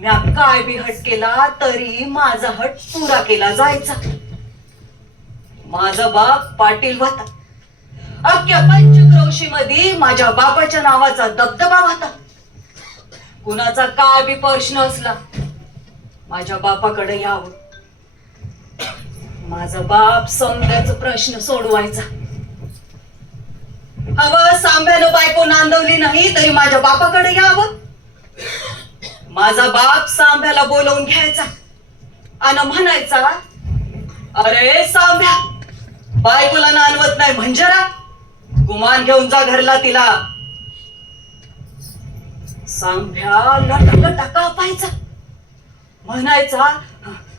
म्या काय बी हट केला तरी माझा हट पुरा केला जायचा. माझा बाप पाटील होता. अख्ख्या पंचक्रोशी मध्ये माझ्या बापाच्या नावाचा दबदबा होता. कुणाचा काय बी प्रश्न असला माझ्या बापाकडे यावं. माझा बाप समद्याचा प्रश्न सोडवायचा. हवं सांब्यानं बायको नांदवली नाही तरी माझ्या बापाकडे यावं. माझा बाप सांब्याला बोलवून घ्यायचा आणि म्हणायचा, अरे सांब्या, बायकोला नांदवत नाही म्हणजे रा, गुमान घेऊन जा घरला तिला. सांभ्या लटकटा कापायचा. म्हणायचा,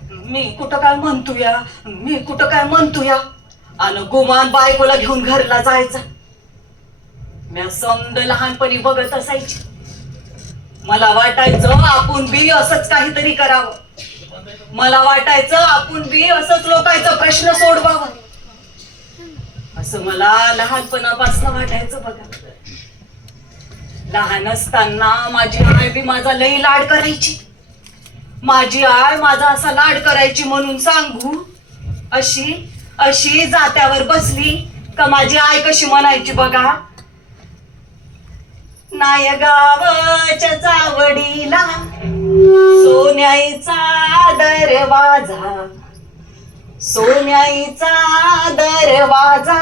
मी कुठं काय म्हणतोया, मी कुठं काय म्हणतोया, आणि गुमान बायकोला घेऊन घरला जायचा. म्या समद लहानपणी बघत असायची. मला वाटायचं आपण बी असंच काहीतरी करावं. मला वाटायचं आपण बी असंच लोकांचा प्रश्न सोडवावा. असं मला लहानपणापासून वाटायचं बघा. लहान असताना माझी आई बी माझा लई लाड करायची. माझी आई माझा असा लाड करायची म्हणून सांगू, अशी अशी जात्यावर बसली का माझी आई कशी म्हणायची बघा, नाय गावाच्या चावडीला सोन्याईचा दरवाजा, सोन्याईचा दरवाजा,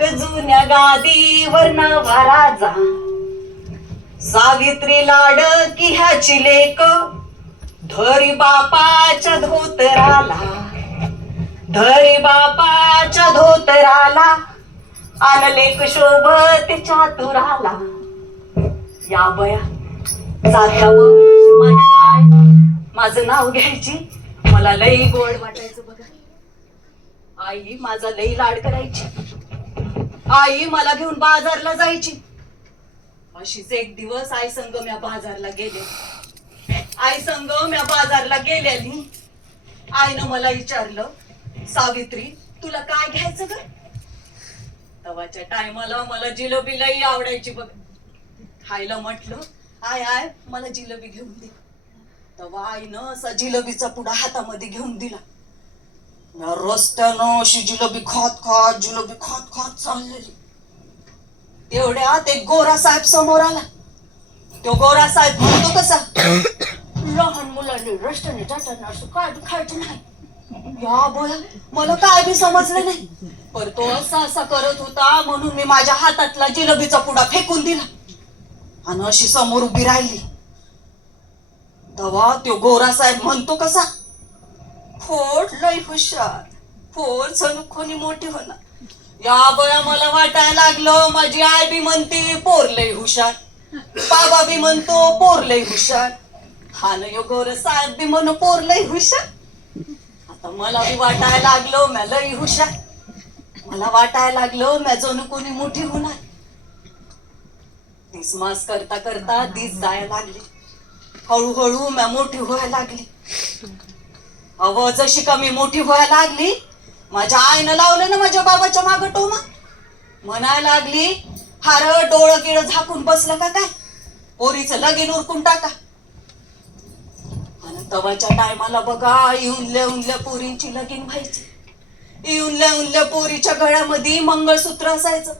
गजुन्या गादीवर नवा राजा. सावित्री लाड की ह्याची लेक, धरी बापाच्या धोतराला, धरी बापाच्या धोतराला, आणलेक शोभत चातुराला. या बया जात्यावर माझी आई माझं नाव घ्यायची. मला लई गोड वाटायचं बघा. आई माझा लई लाड करायची. आई मला घेऊन बाजारला जायची. अशीच एक दिवस आई संग म्या बाजारला गेले. आई संग म्या बाजारला गेलेली. आईनं मला विचारलं, सावित्री तुला काय घ्यायचं ग? तवाच्या टायमाला मला जिलेबी लई आवडायची बघ. खायला म्हटलं, आय आय मला जिलेबी घेऊन दे. तेव्हा आईनं असा जिलेबीचा पुडा हातामध्ये घेऊन दिला. रस्त्यानं अशी जिलेबी खात खात जिलेबी खात खात चाललेली. तेवढ्यात एक गोरा साहेब समोर आला. तो गोरा साहेब म्हणतो कसा, लहान मुलांनी रस्त्याने जाताना असं काय खायचं नाही. या बोला मला काय बी समजलं नाही. पर तो असा असा करत होता म्हणून मी माझ्या हातातला जिलेबीचा पुडा फेकून दिला आणि अशी समोर उभी राहिली. तेव्हा तो गोरा साहेब म्हणतो कसा, फोड लई हुशार, फोड सणुखोनी मोठी होणार. या बया मला वाटायला लागलं माझी आई बी म्हणते पोर लई हुशार, बाबा बी म्हणतो पोर लई हुशार, हा न यो गोरा साहेब बी म्हणू पोर लई हुशार. आता मला बी वाटायला लागलो म्या लई हुशार. मला वाटायला लागलो म्या जणू कोणी मोठी होणार. दिसमास करता करता दिस जायला लागली. हळूहळू म्या मोठी व्हायला लागली. अव जशी का मी मोठी व्हायला लागली, माझ्या आईनं लावलं ना माझ्या बाबाच्या मागं टोमा. म्हणायला लागली, हार डोळं किळ झाकून बसलं का काय, पोरीचं लगीन उरकून टाका. आणि तवाच्या टायमाला बघा इउनल्या उनल्या पोरींची लगीन व्हायची. इउनल्या उनल्या पोरीच्या गळ्यामध्ये मंगळसूत्र असायचं.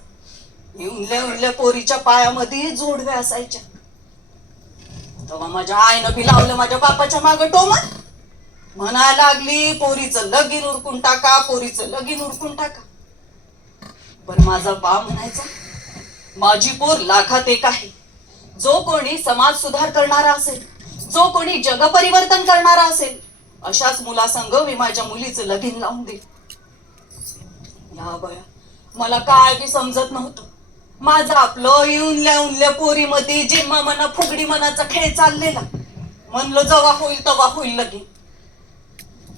इउनल्या उनल्या पोरीच्या पायामध्ये जोडव्या असायच्या. तेव्हा माझ्या आईनं बी लावलं माझ्या बापाच्या मागं टोमा. म्हणायला लागली, पोरीचं लगीन उरकून टाका, पोरीचं लगीन उरकून टाका. पण माझा बा म्हणायचा, माझी पोर लाखात एक आहे. जो कोणी समाज सुधार करणारा असेल, जो कोणी जग परिवर्तन करणारा असेल, अशाच मुलासंग मी माझ्या मुलीचं लगीन लावून दे. या बया मला काय बी समजत नव्हतं. माझं आपलं इउनल्या उनल्या पोरीमध्ये जिम्मा मना फुगडी मनाचा खेळ चाललेला. म्हणलं जेव्हा होईल तेव्हा होईल लगीन.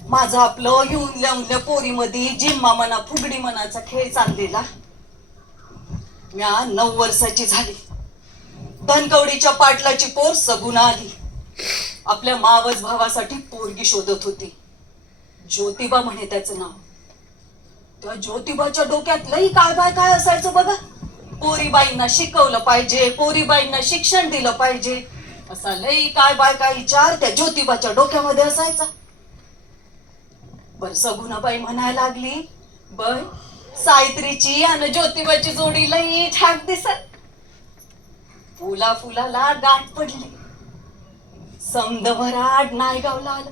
माझं आपलं इउनल्या उनल्या पोरीमध्ये जिम्मा मना फुगडी मनाचा खेळ चाललेला. म्या 9 वर्षाची झाली. धनकवडीच्या पाटलाची पोर सगुना आली. आपल्या मावस भावासाठी पोरगी शोधत होती. ज्योतिबा म्हणे त्याचं नाव. त्या ज्योतिबाच्या डोक्यात लई काय असायचं बघा. पोरीबाईंना शिकवलं पाहिजे, पोरीबाईंना शिक्षण दिलं पाहिजे. असा लई काय बाय काय विचार त्या ज्योतिबाच्या डोक्यामध्ये असायचा. बर सगुणाबाई म्हणायला लागली, बर सावित्रीची आणि ज्योतिबाची जोडी लई छान दिसत. फुला फुलाला गाठ पडली. समदभराट नायगावला आलं.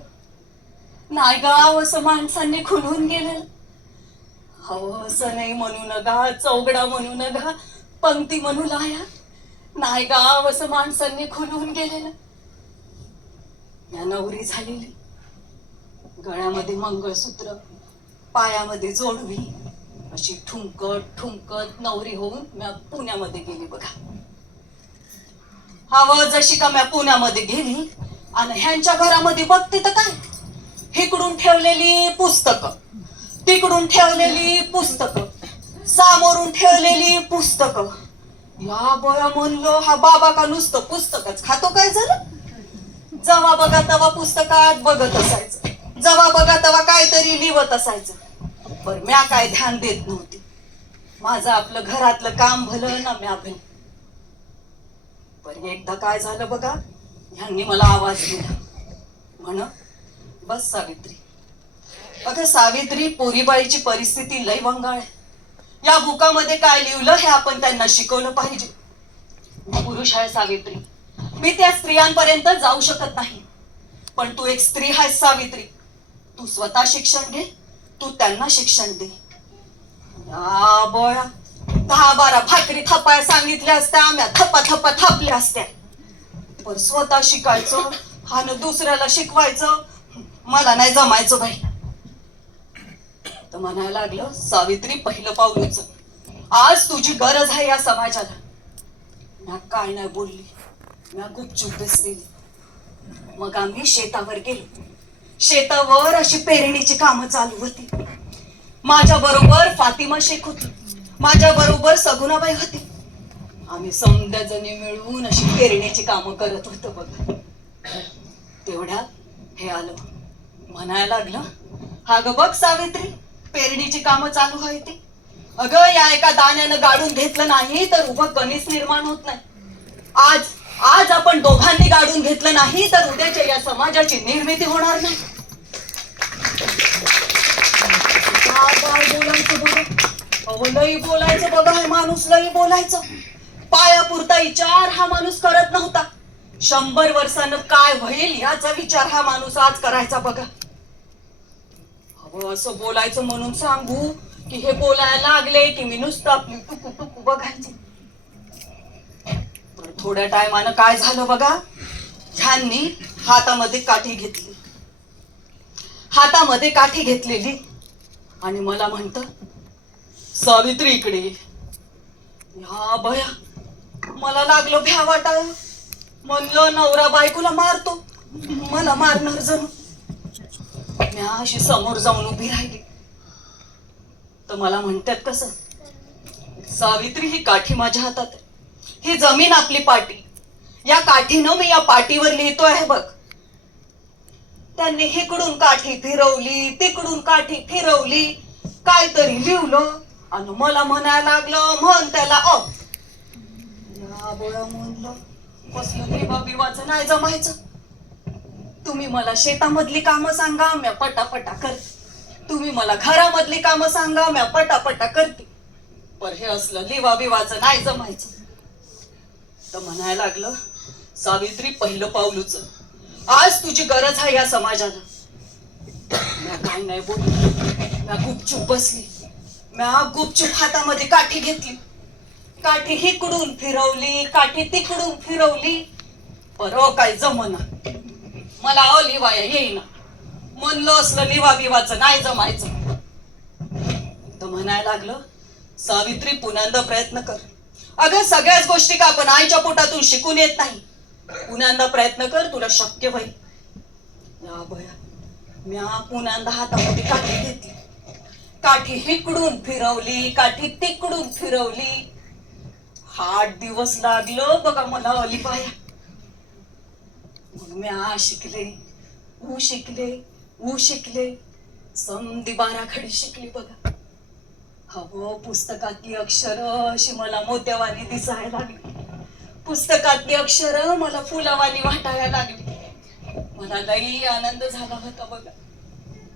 नायगाव असं माणसांनी खुलून गेलेलं. असं नाही म्हणू नका, चौगडा म्हणू नका, पंक्ती म्हणू लाया. नायगाव असं माणसांनी खुलून गेलेलं. या नवरी झालेली, गळ्यामध्ये मंगळसूत्र, पायामध्ये जोडवी, अशी ठुमकत ठुमकत नवरी होऊन मी पुण्यामध्ये गेली बघा. जशी का मी पुण्यामध्ये गेली आणि ह्यांच्या घरामध्ये बघते तर काय, इकडून ठेवलेली पुस्तकं, तिकडून ठेवलेली पुस्तकं, सामोरून ठेवलेली पुस्तकं. या बया म्हणलो, हा बाबा का नुसतं पुस्तकच खातो काय झालं? जेव्हा बघा तेव्हा पुस्तकात बघत असायचं, जेव्हा बघा तेव्हा काहीतरी लिहत असायचं. बर म्या काय ध्यान देत नव्हती. माझं आपलं घरातलं काम भलं ना म्या भलं. पण एकदा काय झालं बघा, ह्यांनी मला आवाज दिला, म्हण बस सावित्री. अगं सावित्री, पोरीबाईची परिस्थिती लय वंगाळ आहे. या बुकामध्ये काय लिहिलं हे आपण त्यांना शिकवलं पाहिजे. मी पुरुष आहे सावित्री, मी त्या स्त्रियांपर्यंत जाऊ शकत नाही. पण तू एक स्त्री आहेस सावित्री, तू स्वतः शिक्षण घे, तू त्यांना शिक्षण दे. या बळा 10-12 भाकरी थापाय सांगितल्या असत्या, आम्ही थप्पा थप्पा थापल्या असत्या. पण स्वतः शिकायचं आणि दुसऱ्याला शिकवायचं मला नाही जमायचं बाई. तर म्हणायला लागलं, सावित्री पहिलं पाऊल उचल. आज तुझी गरज आहे या समाजाला. मी काय नाही बोलली, मी गुपचूप बसलेली. मग आम्ही शेतावर गेलो. शेतावर अशी पेरणीची कामं चालू होती. माझ्या बरोबर फातिमा शेख होती, माझ्या बरोबर सगुणाबाई होती. आम्ही समध्या जणी मिळून अशी पेरणीची कामं करत होतो बघ. तेवढ्यात हे आलं. म्हणायला लागलं, हा ग बघ सावित्री, पेरणीची कामं चालू आहे ती. अगं या एका दाण्यानं गाडून घेतलं नाही तर उभं कणीस निर्माण होत नाही. आज आपण दोघांनी गाडून घेतलं नाही तर उद्याच्या या समाजाची निर्मिती होणार नाही. बोलायचं बघ, लई बोलायचं बघा, हे माणूस लई बोलायचं. पायापुरता विचार हा माणूस करत नव्हता. 100 वर्षानं काय होईल याचा विचार हा माणूस आज करायचा बघा. असं बोलायचं म्हणून सांगू की हे बोलायला लागले की मी नुसतं आपली टुकू टुकू बघायची. पण थोड्या टायमानं काय झालं बघा, ह्यांनी हातामध्ये काठी घेतली. हातामध्ये काठी घेतलेली आणि मला म्हणत, सावित्री इकडे. ह्या बया मला लागलो भ्या वाटाय. म्हणलं नवरा बायकोला मारतो, मला मारणार जणू. मी अशी समोर जाऊन उभी राहिली. तर मला म्हणतात कसं, सावित्री ही काठी माझ्या हातात आहे, ही जमीन आपली पाटी. या काठीनं मी या पाटीवर लिहितो आहे बघ. त्यांनी इकडून काठी फिरवली, तिकडून काठी फिरवली, काहीतरी लिहिलं आणि मला म्हणायला लागलं, म्हण त्याला म्हणलं, कसलं विवाचं नाही जमायचं. तुम्ही मला शेतामधली कामं सांगा, म्या पटापटा करते. तुम्ही मला घरामधली कामं सांगा, म्या पटापटा करते. पण हे असलं लिवा बिवाचं नाही जमायचं. तर म्हणायला लागलं, सावित्री पहिलं पाऊल उचल. आज तुझी गरज आहे या समाजाला. म्या काय नाही बोलली, म्या गुपचूप बसली. म्या गुपचूप हातामध्ये काठी घेतली. काठी इकडून फिरवली, काठी तिकडून फिरवली. पर काय जमना, मला लिवाया येईना. म्हणलं असलं लिवा बिवाचं नाही जमायचं. तर म्हणायला लागलं, सावित्री पुन्यांदा प्रयत्न कर. अगं सगळ्याच गोष्टी का आपण आईच्या पोटातून शिकून येत नाही. पुन्यांदा प्रयत्न कर, तुला शक्य होईल. या बया म्या पुन्यांदा हातामध्ये काठी घेतली. काठी इकडून फिरवली, काठी तिकडून फिरवली. 8 दिवस लागलं बघा मला लिवाया. मग म्या शिकले, शिकले, समधी 12 खडी शिकली बघा. पुस्तकातली अक्षर अशी मला मोत्यावानी दिसायला लागली. पुस्तकातली अक्षर मला फुलावानी वाटायला लागली. मला लई आनंद झाला होता बघा.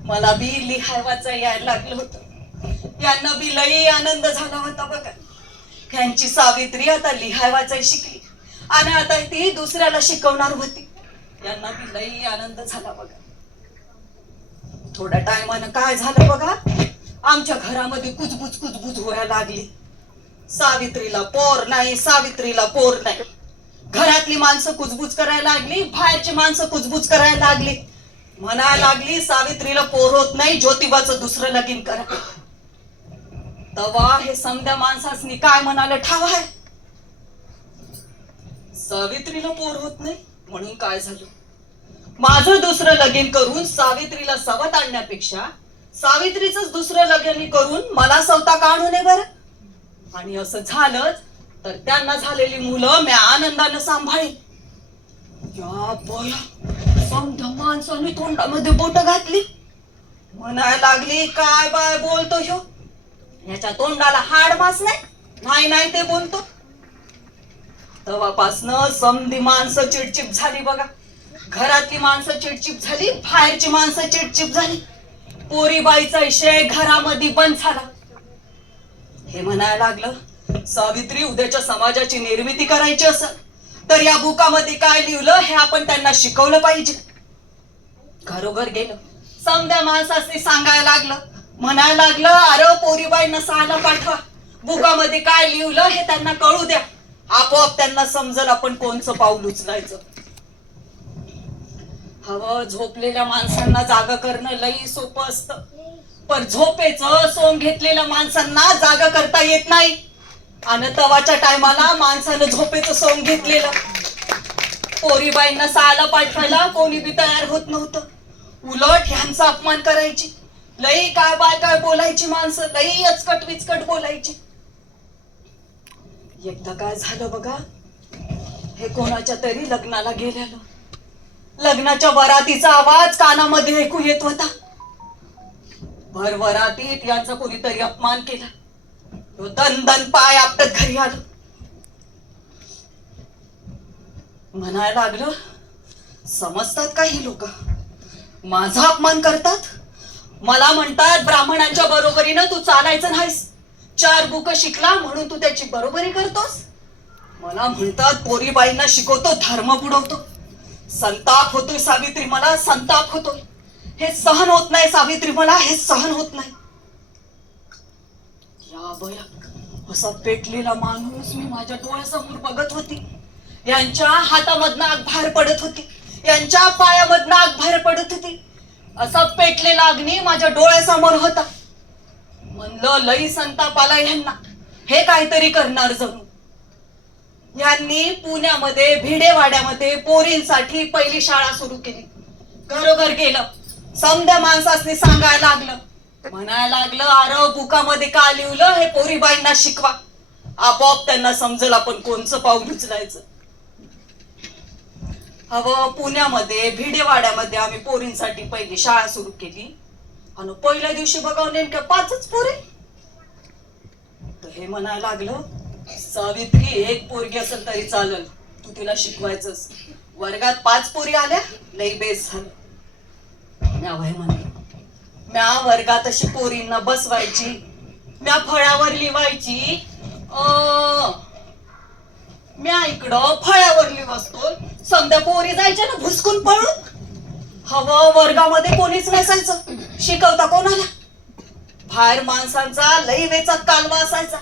मला बी लिहाय वाचा यायला लागलं होतं. यांना बी लई आनंद झाला होता बघा. त्यांची सावित्री आता लिहाय वाचाय शिकली आणि आता ती दुसऱ्याला शिकवणार होती. यांना बी लई आनंद झाला बघा. थोड्या टायमानं काय झालं बघा, आमच्या घरामध्ये कुजबुज व्हायला लागली. सावित्रीला पोर नाही, सावित्रीला पोर नाही. घरातली माणसं कुजबुज करायला लागली, बाहेरची माणसं कुजबुज करायला लागली. म्हणायला लागली सावित्रीला पोर होत नाही, ज्योतिबाचं दुसरं लगीन करा. तवा हे समध्या माणसासनी काय म्हणाले ठाव आहे. सावित्रीला पोर होत नाही म्हणून काय झालं, माझं दुसरं लगीन करून सावित्रीला सवत आणण्यापेक्षा सावित्रीच दुसरं लग्न करून मला सवता काढू नये बरं. आणि असं झालंच तर त्यांना झालेली मुलं मी आनंदानं सांभाळी. या बया, समध्या माणसाने तोंडामध्ये बोट घातली. म्हणायला लागली काय बाय बोलतो ह्यो, याच्या तोंडाला हाड मास नाही नाही ते बोलतो. तेव्हापासनं समधी माणसं चिडचिप झाली बघा. घरातली माणसं चिडचिप झाली, बाहेरची माणसं चिडचिप झाली. पोरीबाईचा विषय घरामध्ये बंद झाला. हे म्हणायला लागलं सावित्री उद्याच्या समाजाची निर्मिती करायची असेल तर या बुकामध्ये काय लिहिलं हे आपण त्यांना शिकवलं पाहिजे. घरोघर गेलं, समध्या माणसाने सांगायला लागलं. म्हणायला लागलं अरे पोरीबाईंना सहाला पाठवा, बुकामध्ये काय लिहिलं हे त्यांना कळू द्या. आपोआप त्यांना समजल आपण कोणचं पाऊल उचलायचं. हवं झोपलेल्या माणसांना जागा करणं लई सोपं असतं, पण झोपेचं सोंग घेतलेल्या माणसांना जागा करता येत नाही. आणि तवाच्या टायमाला माणसानं झोपेचं सोंग घेतलेलं. पोरीबाईंना सहाला पाठवायला कोणी बी तयार होत नव्हतं. उलट ह्यांचा अपमान करायची. लई काय बाय काय बोलायची माणसं, लई अचकट विचकट बोलायची. एकदा काय झालं बघा, हे कोणाच्या तरी लग्नाला गेलेलं. लग्नाच्या वरातीचा आवाज कानामध्ये ऐकू येत होता. भर वरातीत यांचा कोणीतरी अपमान केला. दन दन पाय आपटत घरी आलं. म्हणायला लागलं समजतात काही लोक, माझा अपमान करतात. मला म्हणतात ब्राह्मणांच्या बरोबरीनं तू चालायचं नाहीस, 4 बुक शिकला म्हणून तू त्याची बरोबरी करतोस. मला म्हणतात पोरीबाईंना शिकवतो, धर्म बुडवतो. संताप होतोय सावित्री, मला संताप होतोय. हे सहन होत नाही सावित्री, मला हे सहन होत नाही. या बया, असा पेटलेला माणूस मी माझ्या डोळ्यासमोर बघत होती. यांच्या हातामधनं आग बाहेर पडत होती, यांच्या पायामधनं आग बाहेर पडत होती. असा पेटलेला अग्नी माझ्या डोळ्यासमोर होता. म्हणलं लई संताप आला ह्यांना, हे काहीतरी करणार जणू. यांनी पुण्यामध्ये भिडेवाड्यामध्ये पोरींसाठी पहिली शाळा सुरू केली. घरोघर गेलं, समध्या माणसासनी सांगायला लागलं. म्हणायला लागलं अरे बुकामध्ये काय लिहिलं हे पोरीबाईंना शिकवा. आपोआप त्यांना समजल आपण कोणचं पाऊल उचलायचं. हवं पुण्यामध्ये भिडेवाड्यामध्ये आम्ही पोरींसाठी पहिली शाळा सुरू केली. आणि पहिल्या दिवशी बघा नेमक्या 5च पोरी. तर हे म्हणायला लागलं सावित्री एक पोरगी असेल तरी चालेल, तू तिला शिकवायचंस. वर्गात 5 पोरी आल्या, लई बेस झालं. म्या वय म्हणलं, म्या वर्गात अशी पोरींना बसवायची, म्या फळ्यावर लिवायची. म्या इकडं फळ्यावर लिवसतो, समजा पोरी जायच्या ना भुसकून पळून. हवं वर्गामध्ये कोणीच नसायचं, शिकवता कोणाला. बाहेर माणसांचा लई वेचात कालवा असायचा.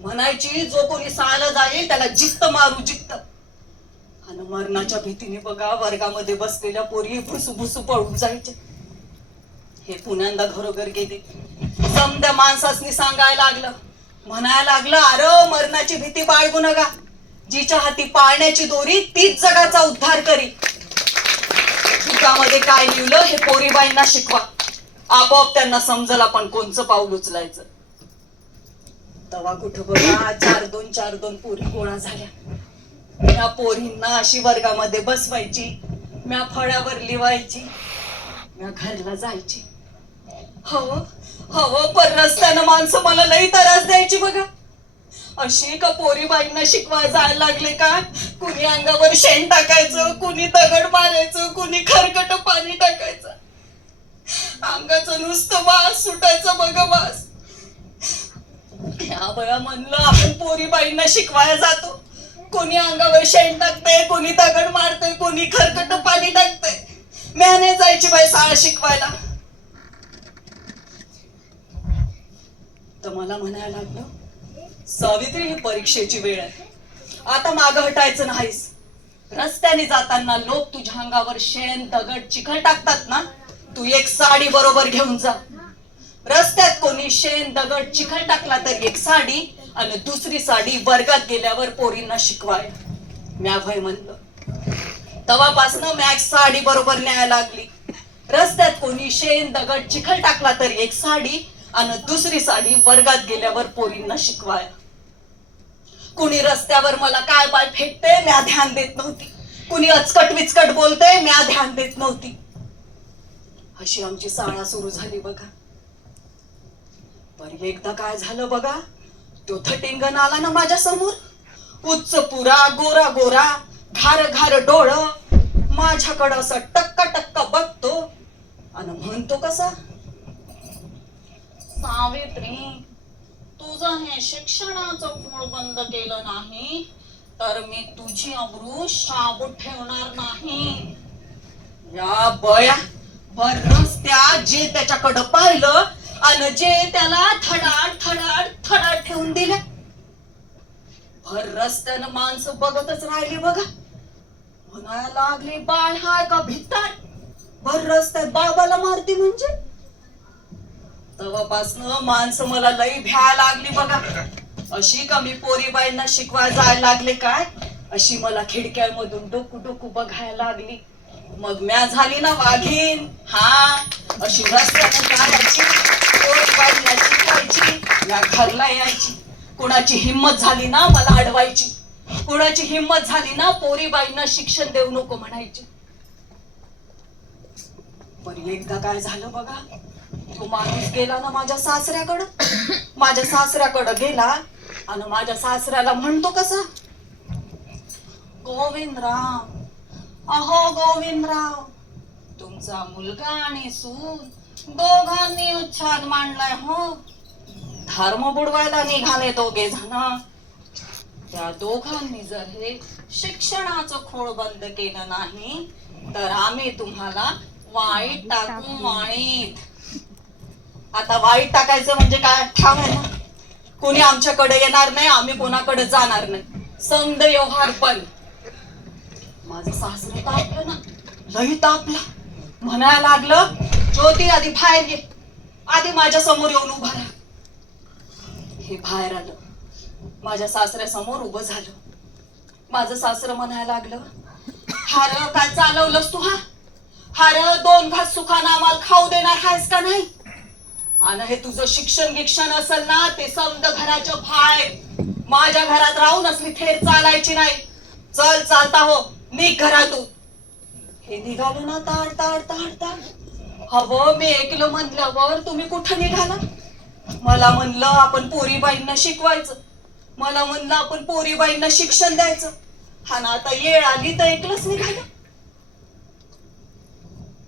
म्हणायची जो कोणी साला जाईल त्याला जित्त मारू जित्त. आणि मरणाच्या भीतीने बघा वर्गामध्ये बसलेल्या पोरी भुसू भुसू पळून जायचे. हे पुण्यांदा घरोघर गेले, समध्या माणसासनी सांगायला लागलं. म्हणायला लागलं अरे मरणाची भीती बाळगू नका, जिच्या हाती पाळण्याची दोरी तीच जगाचा उद्धार करी. बुकामध्ये काय लिहिलं हे पोरीबाईंना शिकवा, आपोआप त्यांना समजल आपण कोणचं पाऊल उचलायचं. तवा कुठं बघा 4-2 पोरी गोळा झाल्या. म्या पोरींना अशी वर्गामध्ये बसवायची, म्या फळ्यावर लिवायची, म्या घरला जायची. हवं पर रस्त्यानं माणसं मला लई त्रास द्यायची बघा. अशी का पोरीबाईंना शिकवायला जायला लागले का? कुणी अंगावर शेण टाकायचं, कुणी दगड मारायचं, कुणी खरकट पाणी टाकायचं. अंगाचं नुसतं वास सुटायचं बघ वास. या बया म्हणलं आपण पोरीबाईंना शिकवायला जातो, कोणी अंगावर शेण टाकतंय, कोणी दगड मारतंय, कोणी खरकट पाणी टाकतंय. म्या नाही जायची बाई शाळा शिकवायला. तर मला म्हणायला लागलं, सावित्री ही परीक्षेची वेळ आहे, आता मागं हटायचं नाहीस. रस्त्याने जाताना लोक तुझ्या अंगावर शेण दगड चिखल टाकतात ना, तू एक साडी बरोबर घेऊन जा. रस्त्यात कोणी शेण दगड चिखल टाकला तर एक साडी, आणि दुसरी साडी वर्गात गेल्यावर पोरींना शिकवाय. म्या भय म्हणलं. तेव्हापासनं म्या एक साडी बरोबर न्यायला लागली. रस्त्यात कोणी शेण दगड चिखल टाकला तर एक साडी, आणि दुसरी साडी वर्गात गेल्यावर पोरींना शिकवाय. कुणी रस्त्यावर मला काय बाय फेकते म्या ध्यान देत नव्हती, कुणी अचकट विचकट बोलते म्या ध्यान देत नव्हती. अशी आमची शाळा सुरू झाली बघा. पण एकदा काय झालं बघा, तो थटिंगण आला ना माझ्या समोर. उच्च पुरा गोरा गोरा घार घार डोळ, माझ्याकडं असं टक्का टक्का बघतो आणि म्हणतो कसा, सावित्री तुझं हे शिक्षणाचं मूळ बंद केलं नाही तर मी तुझी अब्रू शाबूत ठेवणार नाही. या बया भर रस्त्यात जे त्याच्याकडं पाहिलं आणि जे त्याला थडाड थडाड थडाड ठेवून दिले. भर रस्त्यानं माणसं बघतच राहिली बघा. म्हणायला लागली, बाळ हाय का भित्ताड, भर रस्त्यात बाबाला मारती म्हणजे. तेव्हापासनं माणसं मला लई भ्यायला लागली बघा. अशी का मी पोरीबाईंना शिकवायला जायला लागले काय, अशी मला खिडक्यामधून डोकू डोकू बघायला लागली. मग म्या झाली ना वाघीण. हा, अशी रस्त्याने जायची, पोरीबाईंना शिकवायची, या घरला यायची. कोणाची हिंमत झाली ना मला अडवायची, कोणाची हिंमत झाली ना पोरीबाईंना शिक्षण देऊ नको म्हणायची. पण एकदा काय झालं बघा, तो माणूस गेला ना माझ्या सासऱ्याकडं. माझ्या सासऱ्याकडं गेला आणि माझ्या सासऱ्याला म्हणतो कसा, गोविंदराव, अहो गोविंदराव, तुमचा मुलगा आणि सून दोघांनी उच्छाद मांडलाय हो. धर्म बुडवायला निघाले दोघे जण. त्या दोघांनी जर हे शिक्षणाचं खोळ बंद केलं नाही तर आम्ही तुम्हाला वाईट टाकू वाईट. आता वाईट टाकायचं म्हणजे काय ठाव आहे ना, कोणी आमच्याकडे येणार नाही, आम्ही कोणाकडे जाणार नाही, समद व्यवहार बंद. माझं सासरं तापलं ना, लई तापला. म्हणायला लागलं, ज्योती आधी बाहेर ये, आधी माझ्या समोर येऊन उभा राहा. हे बाहेर आलं, माझ्या सासऱ्या समोर उभं झालं. माझं सासरं म्हणायला लागलं, हार काय चालवलंस तू? हार 2 घास सुखानं आम्हाला खाऊ देणार आहेस का नाही? आणि हे तुझं शिक्षण गिक्षण असेल ना, ते समद घराच्या बाहेर. माझ्या घरात राहून असली थेर चालायची नाही. चल चालता हो, निघ घरातून. हे निघालो ना ताड ताड ताड ताड. हवं मी ऐकलं म्हणल्यावर तुम्ही कुठं निघाला? मला म्हणलं आपण पोरीबाईंना शिकवायचं, मला म्हणलं आपण पोरीबाईंना शिक्षण द्यायचं. हा ना, आता येळ आली तर ऐकलंच निघालं.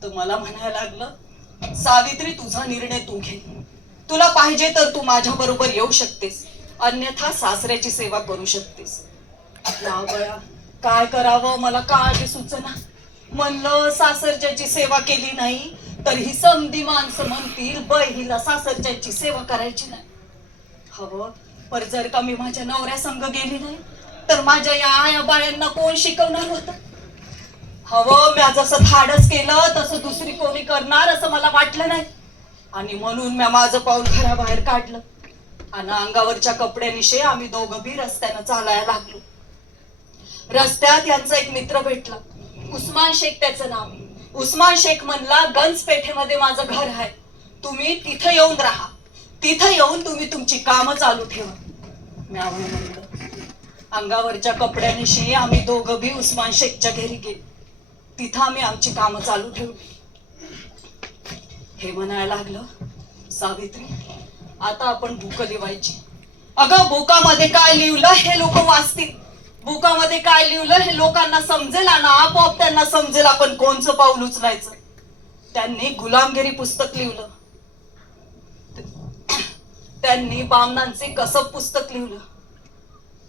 तर मला म्हणायला लागलं, सावित्री तुझा निर्णय तू घे, तुला पाहिजे तर तू माझ्या बरोबर येऊ शकतेस, अन्यथा सासऱ्याची सेवा करू शकतेस. बया काय करावं मला काय सुचना. म्हणलं सासरच्याची सेवा केली नाही तर ही समधी माणसं म्हणतील, बै हिला सासरच्याची सेवा करायची नाही. हवं पर जर का मी माझ्या नवऱ्या संग गेली नाही तर माझ्या या आया बायांना कोण शिकवणार होतं? हवं म्या जसं धाडस केलं तसं दुसरी कोणी करणार असं मला वाटलं नाही, आणि म्हणून म्या माझं पाऊल घराबाहेर काढलं आणि अंगावरच्या कपड्यानिशे आम्ही दोघं बी रस्त्यानं चालायला लागलो. रस्त्यात यांचा एक मित्र भेटला, उस्मान शेख त्याचं नाव. उस्मान शेख म्हणला, गंज पेठेमध्ये माझं घर आहे, तुम्ही तिथं येऊन राहा, तिथं येऊन तुम्ही तुमची कामं चालू ठेवा. म्या म्हणलं. अंगावरच्या कपड्यानिशी आम्ही दोघं बी उस्मान शेखच्या घरी गेलो. तिथं आम्ही आमची कामं चालू ठेवली. हे म्हणायला लागलं, सावित्री आता आपण भूक लिवायची, अगं बुकामध्ये काय लिहिलं हे लोक वाचतील, बुकामध्ये काय लिहिलं हे लोकांना समजेल आणि आपोआप त्यांना समजेल आपण कोणचं पाऊल उचलायचं. त्यांनी गुलामगिरी पुस्तक लिहिलं, त्यांनी बामणांचे कसब पुस्तक लिहिलं.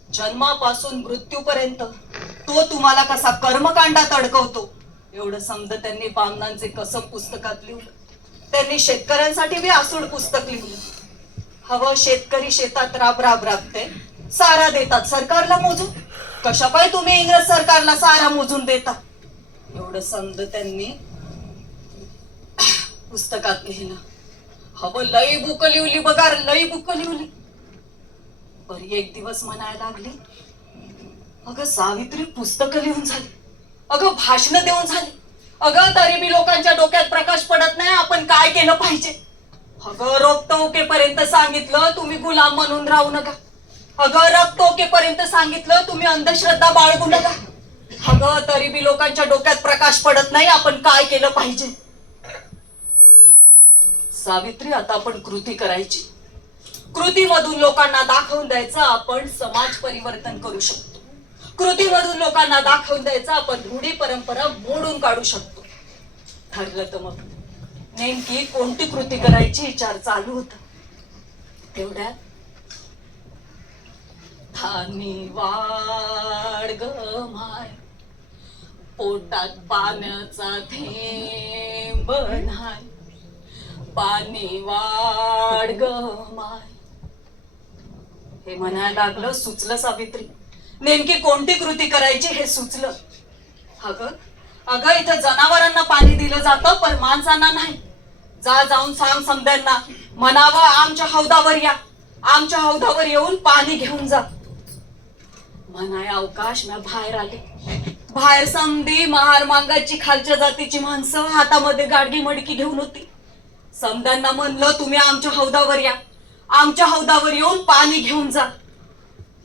जन्मापासून मृत्यूपर्यंत तो तुम्हाला कसा कर्मकांडात अडकवतो एवढं समज त्यांनी बामणांचे कसब पुस्तकात लिहिलं. त्यांनी शेतकऱ्यांसाठी बी आसूड पुस्तक लिहिलं. हवं शेतकरी शेतात राब राब राबते, सारा देतात सरकारला मोजून. कशापाय तुम्ही इंग्रज सरकारला सारा मोजून देता एवढं समज त्यांनी पुस्तकात लिहिलं. हवं लई बुक लिहिली बघा, लई बुक लिहिली. बरी एक दिवस म्हणायला लागली, अगं सावित्री पुस्तकं लिहून झाली, अगं भाषण देऊन झाली, अगं तरी बी लोकांच्या डोक्यात प्रकाश पडत नाही आपण काय केलं पाहिजे. अगं रोपटोकेपर्यंत सांगितलं तुम्ही गुलाम म्हणून राहू नका, अगं रक्तोकेपर्यंत सांगितलं तुम्ही अंधश्रद्धा बाळगू नका, अगं तरी बी लोकांच्या डोक्यात प्रकाश पडत नाही आपण काय केलं पाहिजे. सावित्री आता आपण कृती करायची, कृतीमधून लोकांना दाखवून द्यायचं आपण समाज परिवर्तन करू शकतो, कृतीमधून लोकांना दाखवून द्यायचं आपण रूढी परंपरा मोडून काढू शकतो. ठरलं तर मग नेमकी कोणती कृती करायची विचार चालू होता. तेवढ्यात धानी वाढ ग माय, पोटात पाण्याचा थेंब नाही, पाणी वाढ ग माय. हे म्हणायला लागलं, सुचलं सावित्री. नेमकी कोणती कृती करायची हे सुचलं. अगं इथं जनावरांना पाणी दिलं जातं पण माणसांना नाही. जाऊन सांग समद्यांना, म्हणावं आमच्या हौदावर या, आमच्या हौदावर येऊन पाणी घेऊन जा. म्हणाय अवकाश ना बाहेर आले. बाहेर समधी महार मांगाची खालच्या जातीची माणसं हातामध्ये गाडगी मडकी घेऊन होती. समद्यांना म्हणलं तुम्ही आमच्या हौदावर या, आमच्या हौदावर येऊन पाणी घेऊन जा.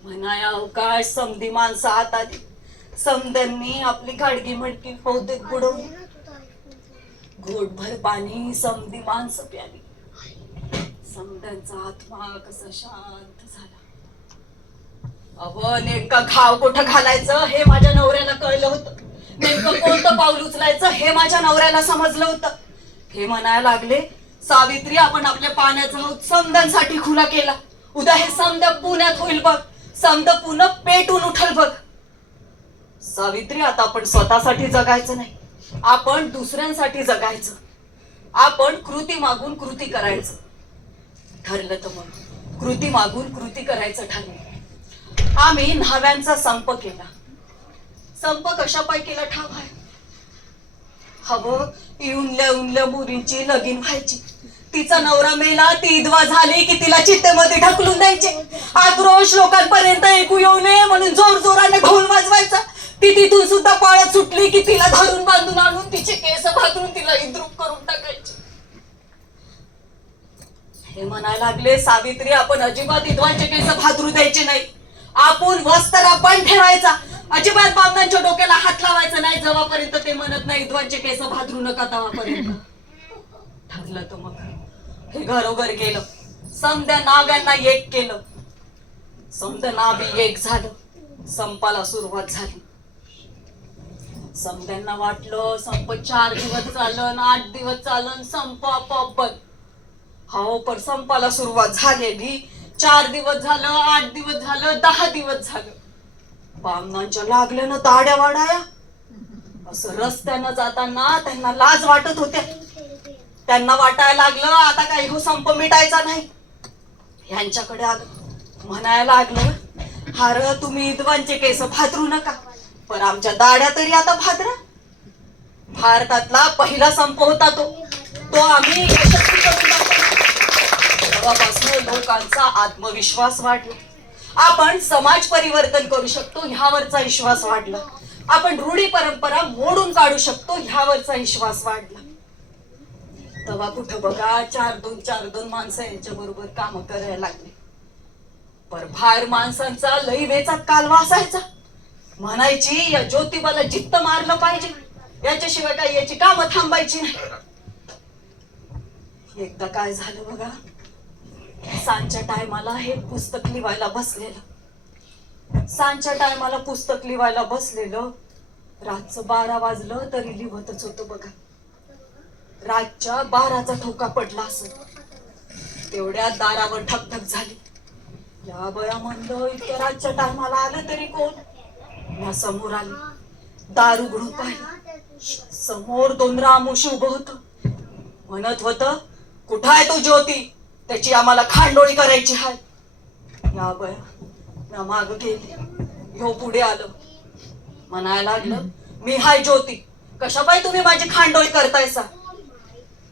म्हणाय अवकाश समधी माणसं आत आली. समद्यांनी आपली गाडगी मडकी हौदेत बुडवली. घोटभर पाणी समधी माणसं प्याली. समद्यांचा आत्मा कसा शांत झाला. अव नेमका घाव कुठं घालायचं हे माझ्या नवऱ्याला कळलं होतं, नेमकं कोणतं पाऊल उचलायचं हे माझ्या नवऱ्याला समजलं होतं. हे म्हणायला लागले, सावित्री आपण आपल्या पाण्याचा हौद समद्यांसाठी खुला केला. उद्या हे समद पुण्यात होईल बघ, समद पुणे पेटून उठल बघ. सावित्री आता आपण स्वतःसाठी जगायचं नाही, आपण दुसऱ्यांसाठी जगायचं. आपण कृती मागून कृती करायचं. ठरलं तर मग कृती मागून कृती करायचं ठरलं. आम्ही न्हाव्यांचा संप केला. संप कशापाय केला ठाव आहे. हवं इवूनल्या मुलींची लगीन व्हायची. तिचा नवरा मेला, ती विधवा झाली की तिला चित्तेमध्ये ढकलून द्यायचे. आक्रोश लोकांपर्यंत ऐकू येऊ नये म्हणून जोर जोराने ढोल वाजवायचा. ती तिथून सुद्धा पाळत सुटली की तिला धरून बांधून आणून तिचे केस भाजून तिला इद्रूप करून टाकायचे. हे म्हणायला लागले, सावित्री आपण अजिबात विधवांचे केस भादरू द्यायचे नाही. आपण वस्त्रा बंद ठेवायचा. अजिबात बामणांच्या डोक्याला हात लावायचा नाही जेव्हापर्यंत ते म्हणत नाही विधवांचे केस भादरू नका तेव्हापर्यंत. ठरलं तर मग हे घरोघर गेलं. समद्या नाव्यांना एक केलं. समद्या नावी एक झालं. संपाला सुरुवात झाली. समद्यांना वाटलं संप 4 दिवस चालन, 8 दिवस चालन, संप आपोआप बंद. हो पण संपाला सुरुवात झालेली. 4 दिवस झालं, 8 दिवस झालं, 10 दिवस झालं. बामणांच्या लागल्या ना दाड्या वाढाया. असं रस्त्यानं जाताना त्यांना लाज वाटत होत्या. त्यांना वाटायला लागलं आता काही हो संप मिटायचा नाही. यांच्याकडे आलं. म्हणायला लागलं, हार तुम्ही विधवांचे केस भादरू नका पण आमच्या दाड्या तरी आता भादरा. भारतातला पहिला संप होता तो आम्ही यशस्वी करून दाखवला. तेव्हापासून लोकांचा आत्मविश्वास वाढला. आपण समाज परिवर्तन करू शकतो ह्यावरचा विश्वास वाढला. आपण रूढी परंपरा मोडून काढू शकतो ह्यावरचा विश्वास वाढला. तेव्हा कुठं बघा 4-2 माणसं यांच्या बरोबर काम करायला लागले. पर बाहेर माणसांचा लई वेचात कालवा असायचा. म्हणायची या ज्योतिबाला जित्त मारलं पाहिजे, याच्याशिवाय काही याची कामं थांबायची नाही. एकदा काय झालं बघा, सांजच्या टायमाला हे पुस्तक लिवायला बसलेलं. सांजच्या टायमाला पुस्तक लिवायला बसलेलं. रातचं 12 वाजलं तरी लिहतच होतं बघा. रातच्या 12चा ठोका पडला असं. तेवढ्या दारावर ठकठक झाली. या बया म्हणलं इतक्या रातच्या टायमाला आलं तरी कोण. मी समोर आली. दार उघडून पाहिलं. समोर 2 रामोशी उभं होत. म्हणत होत, कुठं आहे तू ज्योती, त्याची आम्हाला खांडोळी करायची आहे. या बया ना माग गेली. ह्यो पुढे आलं. म्हणायला लागलं, मी हाय ज्योती, कशा पाय तुम्ही माझी खांडोळी करतायसा.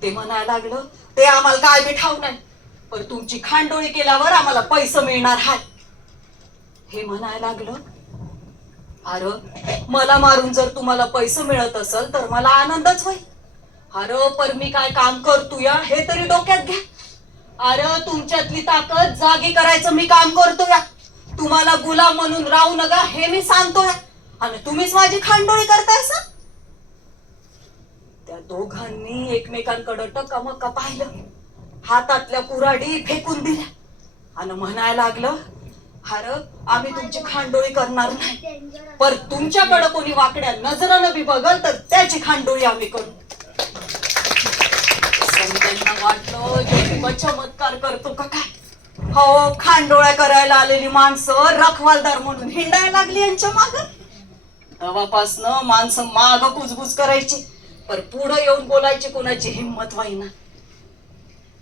ते म्हणायला लागलं, ते आम्हाला काय बी ठाऊ नाही, पण तुमची खांडोळी केल्यावर आम्हाला पैसे मिळणार हाय. हे म्हणायला लागलं, अरे मला मारून जर तुम्हाला पैसे मिळत असेल तर मला आनंदच होईल. अरे पण मी काय काम करतो या हे तरी डोक्यात घ्या. अरे तुमच्यातली ताकद जागी करायचं मी काम करतो या. तुम्हाला गुलाम म्हणून राहू नका हे मी सांगतोय, आणि तुम्हीच माझी खांडोळी करतायसा. त्या दोघांनी एकमेकांकडे टकामका पाहिलं. हातातल्या कुऱ्हाडी फेकून दिल्या आणि म्हणायला लागलं, अरे आम्ही तुमची खांडोळी करणार नाही, पर तुमच्याकडे कोणी वाकड्या नजरानं बी बघल तर त्याची खांडोळी आम्ही करू. त्यांना वाटलं ज्योतिबा चमत्कार करतो का काय. हो, खांडोळ्या करायला आलेली माणसं रखवालदार म्हणून हिंडायला लागली यांच्या माग. तेव्हापासनं माणसं माग कुजबुज करायची, पर पुढे येऊन बोलायची कोणाची हिंमत व्हायना.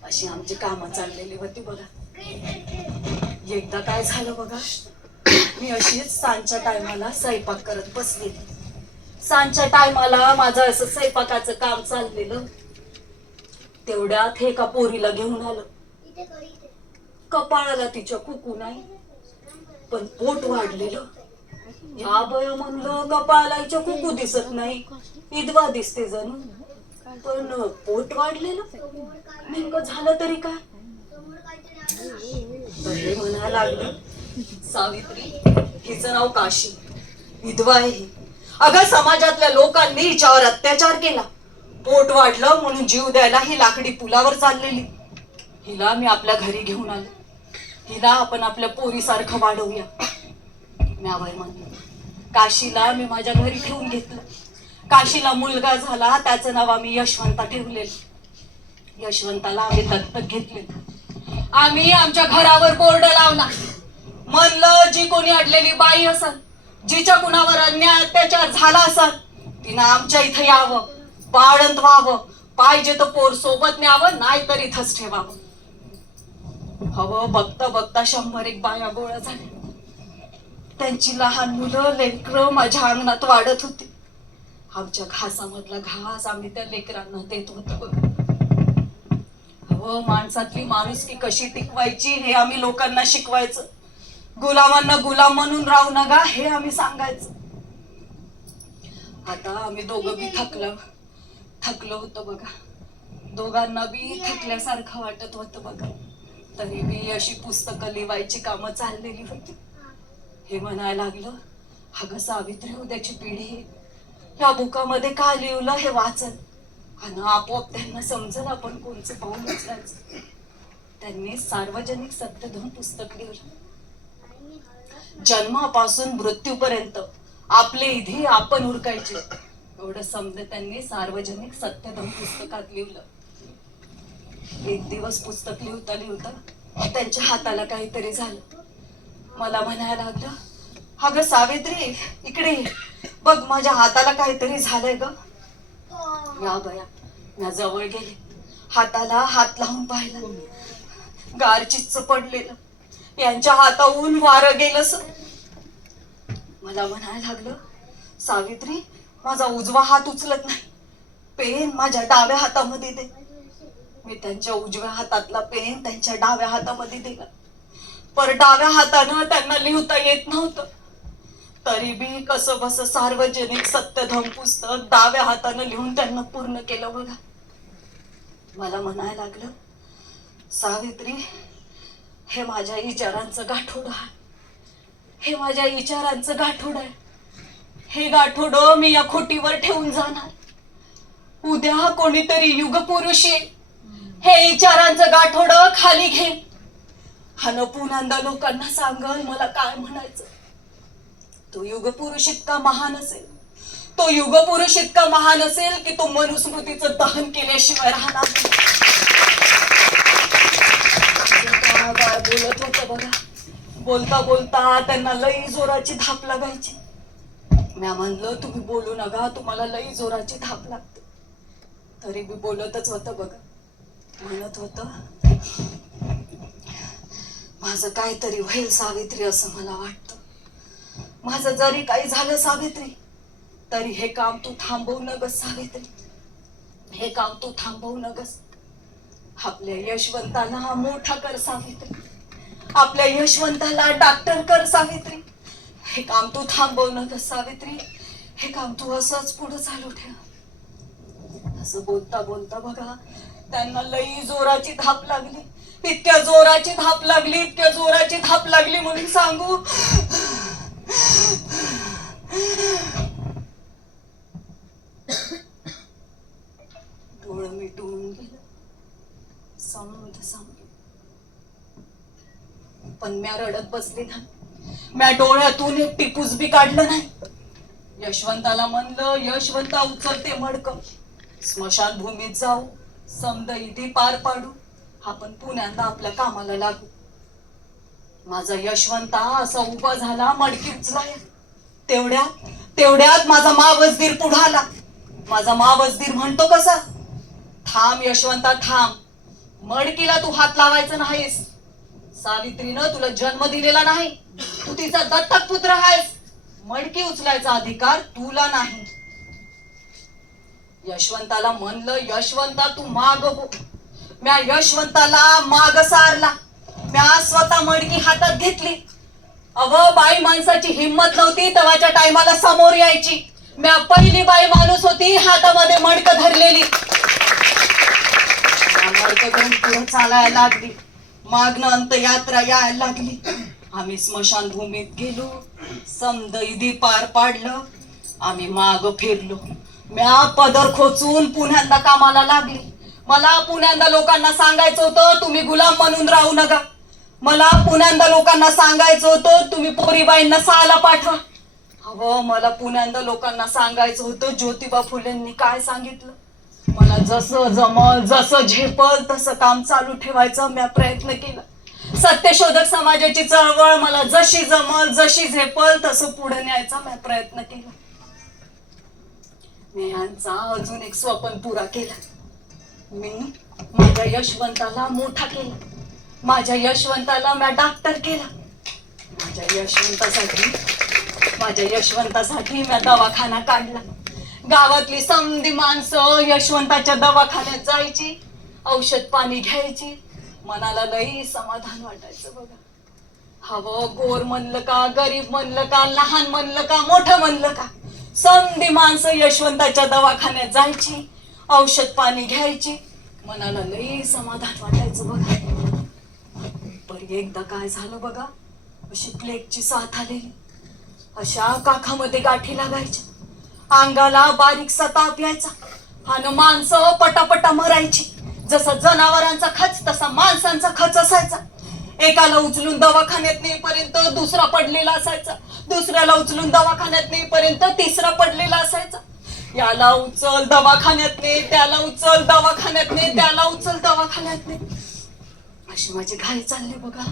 अशी आमची कामं चाललेली होती बघा. एकदा काय झालं बघा, मी अशीच सांजच्या टायमाला स्वयंपाक करत बसलेली. सांजच्या टायमाला माझं असं स्वयंपाकाचं काम चाललेलं. तेवढ्यात हे एका पोरीला घेऊन आलं. कपाळाला तिच्या कुकू नाही, पण पोट वाढलेलं. या बया म्हणलं, कपाळाला हिच्या कुकू दिसत नाही, इदवा दिसते जणू, पण पोट वाढलेलं. नेमकं झालं तरी काय. हे म्हणायला लागलं, सावित्री हिचं नाव काशी, विधवा आहे. अगं समाजातल्या लोकांनी हिच्यावर अत्याचार केला. पोट वाढलं म्हणून जीव द्यायला ही लाकडी पुलावर चाललेली. हिला मी आपल्या घरी घेऊन आलो. हिला आपण आपल्या पोरीसारखं वाढवूया. म्यावय म्हणलं. काशीला मी माझ्या घरी ठेवून घेतलं. काशीला मुलगा झाला, त्याचं नाव आम्ही यशवंता ठेवलेलं. यशवंताला आम्ही दत्तक घेतले. आम्ही आमच्या घरावर बोर्ड लावला. म्हणलं जी कोणी अडलेली बाई असल, जिच्या कुणावर अन्याय अत्याचार झाला असल, तिनं आमच्या इथं यावं, बाळंत व्हावं, पाहिजे तर पोर सोबत न्यावं, नाही तर इथंच ठेवावं. हवं बघता बघता 100 बाया गोळा झाल्या. त्यांची लहान मुलं लेकरं माझ्या अंगणात वाढत होती. आमच्या घासामधला घास आम्ही त्या लेकरांना देत होतो. हो, माणसातली माणुसकी कशी टिकवायची हे आम्ही लोकांना शिकवायचं. गुलामांना गुलाम म्हणून राहू नका हे आम्ही सांगायचं. आता आम्ही दोघं बी थकलो होतो बघा. दोघांना बी थकल्यासारखं वाटत होतं बघा. तरी बी अशी पुस्तकं लिवायची कामं चाललेली होती. हे म्हणायला लागलं, अगं सावित्री उद्याची पिढी ह्या बुकामध्ये काय लिहिलं हे वाचन, आणि आपोआप त्यांना समजलं आपण कोणचं पाऊल उचलायचं. त्यांनी सार्वजनिक सत्यधन पुस्तक लिहिलं. जन्मापासून मृत्यूपर्यंत आपले इधी आपण उरकायचे एवढं समज त्यांनी सार्वजनिक सत्यधन पुस्तकात लिहिलं. एक दिवस पुस्तक लिहिता त्यांच्या हाताला काहीतरी झालं. मला म्हणायला लागलं, अगं सावित्री इकडे ये, बघ माझ्या हाताला काहीतरी झालंय ग. या बया मी जवळ गेले. हाताला हात लावून पाहिलं. गार चिच्च पडलेलं. यांच्या हाताहून वारं गेलं. मला म्हणायला लागलं, सावित्री माझा उजवा हात उचलत नाही, पेन माझ्या डाव्या हातामध्ये दे. मी त्यांच्या उजव्या हातातला पेन त्यांच्या डाव्या हातामध्ये दिला. पर डाव्या हातानं त्यांना लिहिता येत नव्हतं. तरी बी कसं बस सार्वजनिक सत्यधम पुस्तक डाव्या हातानं लिहून त्यांना पूर्ण केलं बघा. मला म्हणायला लागलं, सावित्री हे माझ्या विचारांचं गाठोड आहे. हे माझ्या विचारांचं गाठोड आहे. हे गाठोड मी या खोटीवर ठेवून जाणार. उद्या कोणीतरी युगपुरुष येईल, हे विचारांचं गाठोड खाली घेईल. हा न पुन्हा लोकांना सांगल मला काय म्हणायचं. तो युगपुरुष इतका महान असेल, तो युगपुरुष इतका महान असेल की तो मनुस्मृतीचं दहन केल्याशिवाय राहणार काय बोलत होतं बघा. बोलता बोलता त्यांना लई जोराची धाप लागायची. म्या म्हणलं तुम्ही बोलू नका, तुम्हाला लई जोराची धाप लागते. तरी बी बोलतच होतं बघा. म्हणत होतं माझं काहीतरी होईल सावित्री असं मला वाटतं. माझं जरी काही झालं सावित्री तरी हे काम तू थांबवू नगस सावित्री, हे काम तू थांबवू नगस. आपल्या यशवंताला मोठा कर सावित्री, आपल्या यशवंताला डॉक्टर कर सावित्री. हे काम तू थांबवू नगस सावित्री, हे काम तू असंच पुढे चालू ठेव. असं बोलता बोलता बघा त्यांना लई जोराची धाप लागली. इतक्या जोराची धाप लागली, इतक्या जोराची धाप लागली म्हणून सांगू डोळं मिटून गेलं. समज सांगू पण म्या रडत बसले नाही. म्या डोळ्यातून एक टिपूस बी काढलं नाही. यशवंताला म्हणलं यशवंता उचलते मडकं, स्मशान भूमीत जाऊ, समद इथे पार पाडू, आपण पुण्यांदा आपल्या कामाला लागू. माझा यशवंता असा उभा झाला मडकी उचलाय. तेवढ्यात माझा मावसदीर पुढे आला. माझा मावसदीर म्हणतो कसा, थांब यशवंता थांब, मडकीला तू हात लावायचं नाहीस. सावित्रीनं तुला जन्म दिलेला नाही, तू तिचा दत्तक पुत्र आहेस. मडकी उचलायचा अधिकार तुला नाही. यशवंताला म्हणलं यशवंता तू माग हो. म्या यशवंताला माग सारला. म्या स्वतः मडकी हातात घेतली. अव बाई माणसाची हिंमत नव्हती तेव्हाच्या टायमाला समोर यायची. म्या पहिली बाई माणूस होती हातामध्ये मडक धरलेली. मडक घेऊन पुढे चालायला लागली. मागणं अंतयात्रा यायला लागली. आम्ही स्मशान भूमीत गेलो, समद इदी पार पाडलं. आम्ही माग फिरलो. म्या पदर खोचून पुण्यांदा कामाला लागली. मला पुण्यांदा लोकांना सांगायचं होतं तुम्ही गुलाम म्हणून राहू नका. मला पुण्यांदा लोकांना सांगायचं होतं तुम्ही पोरीबाईंना साला पाठवा. अहो मला पुण्यांदा लोकांना सांगायचं होतं ज्योतिबा फुलेंनी काय सांगितलं. मला जसं जमल जसं झेपल तसं काम चालू ठेवायचा म्या प्रयत्न केला. सत्यशोधक समाजाची चळवळ मला जशी जमल जशी झेपल तसं पुढे न्यायचा म्या प्रयत्न केला. मी यांचा अजून एक स्वप्न पुरा केला. मी माझ्या यशवंताला मोठा केला. माझ्या यशवंताला म्या डॉक्टर केला. माझ्या यशवंतासाठी म्या दवाखाना काढला. गावातली समधी माणसं यशवंताच्या दवाखान्यात जायची, औषध पाणी घ्यायची. मनाला लई समाधान वाटायचं बघा. हवं गोर म्हणलं का, गरीब म्हणलं का, लहान म्हणलं का, मोठं म्हणलं का, समधी माणसं यशवंताच्या दवाखान्यात जायची, औषध पाणी घ्यायची. मनाला लई समाधान वाटायचं बघा. पण एकदा काय झालं बघा, अशी प्लेगची साथ आलेली. अशा काखामध्ये गाठी लागायच्या, अंगाला बारीकसा ताप यायचा आणि माणसं पटापटा मरायची. जसा जनावरांचा खच तसा माणसांचा खच असायचा. एकाला उचलून दवाखान्यात नेईपर्यंत दुसरा पडलेला असायचा, दुसऱ्याला उचलून दवाखान्यात नेईपर्यंत तिसरा पडलेला असायचा. याला उचल दवाखान्यात ने, त्याला उचल दवाखान्यात ने, त्याला उचल दवाखान्यात ने. अशी माझी घाई चालली बघा.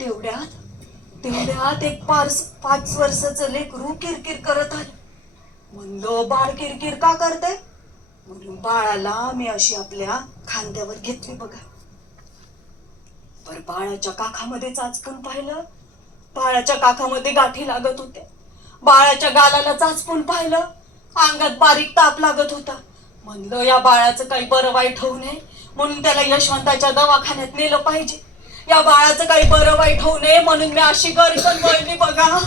तेवढ्यात एक 5 वर्षाचं लेकरू किरकिर करत आलं. म्हणलं बाळ किरकिर का करते म्हणून बाळाला मी अशी आपल्या खांद्यावर घेतली बघा. पर बाळाच्या काखामध्ये चाचपून पाहिलं, बाळाच्या काखामध्ये गाठी लागत होत्या. बाळाच्या गालाला चाचपून पाहिलं, अंगात बारीक ताप लागत होता. म्हणलं या बाळाचं काही बरं वाईट होऊ नये म्हणून त्याला यशवंताच्या दवाखान्यात नेलं पाहिजे. या बाळाचं काही बरं वाईट होऊ नये म्हणून मी अशी गर्दन वळली बघा.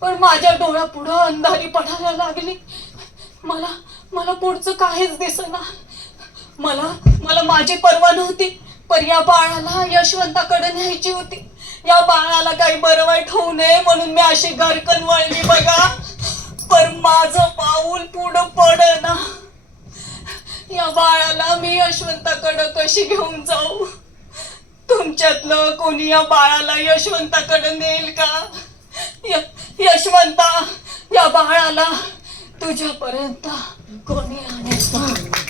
पण माझ्या डोळ्यापुढं अंधारी पडायला लागली. मला पुढचं काहीच दिसेना. मला माझी पर्वा नव्हती, पण या बाळाला यशवंताकडे न्यायची होती. या बाळाला काही बरं वाईट होऊ नये म्हणून मी अशी गरकन वळली बघा. पण माझं पाऊल पुढं पडेना. या बाळाला मी यशवंताकडे कशी घेऊन जाऊ. तुमच्यातलं कोणी या बाळाला यशवंताकडे नेईल का? यशवंता, या बाळाला तुझ्यापर्यंत कोणी आणेल का?